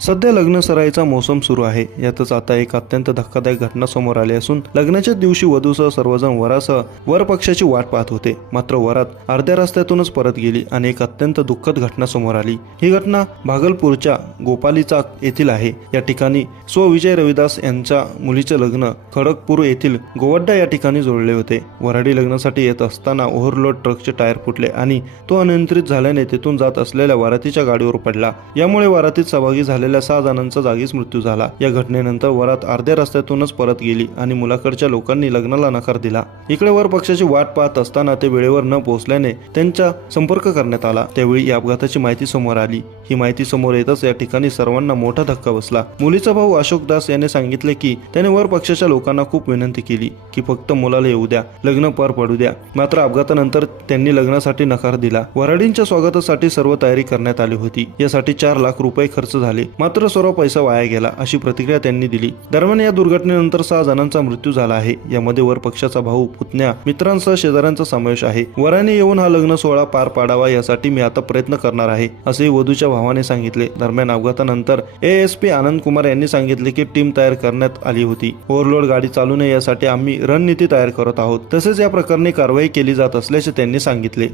सध्या लग्न सराईचा मोसम सुरू आहे. यातच आता एक अत्यंत धक्कादायक घटना समोर आली असून लग्नाच्या दिवशी वधूसह सर्वजण वरासह वर पक्षाची वाट पाहत होते. मात्र वरात अर्ध्या रस्त्यातूनच परत गेली आणि एक अत्यंत दुःखद घटना समोर आली. ही घटना भागलपूरच्या गोपालीचा येथील आहे. या ठिकाणी विजय रविदास यांच्या मुलीचे लग्न खडगपूर येथील गोवड्डा या ठिकाणी जोडले होते. वऱ्हाडी लग्नासाठी येत असताना ओव्हरलोड ट्रकचे टायर फुटले आणि तो अनियंत्रित झाल्याने तेथून जात असलेल्या वरातीच्या गाडीवर पडला. यामुळे वरातीत सहभागी झालेल्या 6 जणांचा जागीच मृत्यू झाला. या घटनेनंतर वरात अर्ध्या रस्त्यातूनच परत गेली आणि मुलाकडच्या लोकांनी लग्नाला नकार दिला. इकडे वर पक्षाची वाट पाहत असताना ते वेळेवर न पोहोचल्याने त्यांचा संपर्क करण्यात आला. त्यावेळी या अपघाताची माहिती समोर आली. ही माहिती समोर येतच या ठिकाणी सर्वांना मोठा धक्का बसला. मुलीचा भाऊ अशोक दास याने सांगितले की त्याने वर पक्षाच्या लोकांना खूप विनंती केली की फक्त मुलाला येऊ द्या, लग्न पार पडू द्या. मात्र अपघातानंतर त्यांनी लग्नासाठी नकार दिला. वऱ्हाडींच्या स्वागतासाठी सर्व तयारी करण्यात आली होती. यासाठी 4 लाख रुपये खर्च झाले. मात्र सर्व पैसा वाया गेला अशी प्रतिक्रिया त्यांनी दिली. दरम्यान या दुर्घटनेनंतर 6 जणांचा मृत्यू झाला आहे. यामध्ये वर पक्षाचा भाऊ, पुतण्या, मित्रांसह शेजाऱ्यांचा समावेश आहे. वराने येऊन हा लग्न सोहळा पार पाडावा यासाठी मी आता प्रयत्न करणार आहे असे वधूच्या भावाने सांगितले. दरम्यान अपघातानंतर ASP आनंद कुमार यांनी सांगितले की टीम तयार करण्यात आली होती. ओव्हरलोड गाडी चालू नये यासाठी आम्ही रणनीती तयार करत आहोत. तसेच या प्रकरणी कारवाई केली जात असल्याचे त्यांनी सांगितले.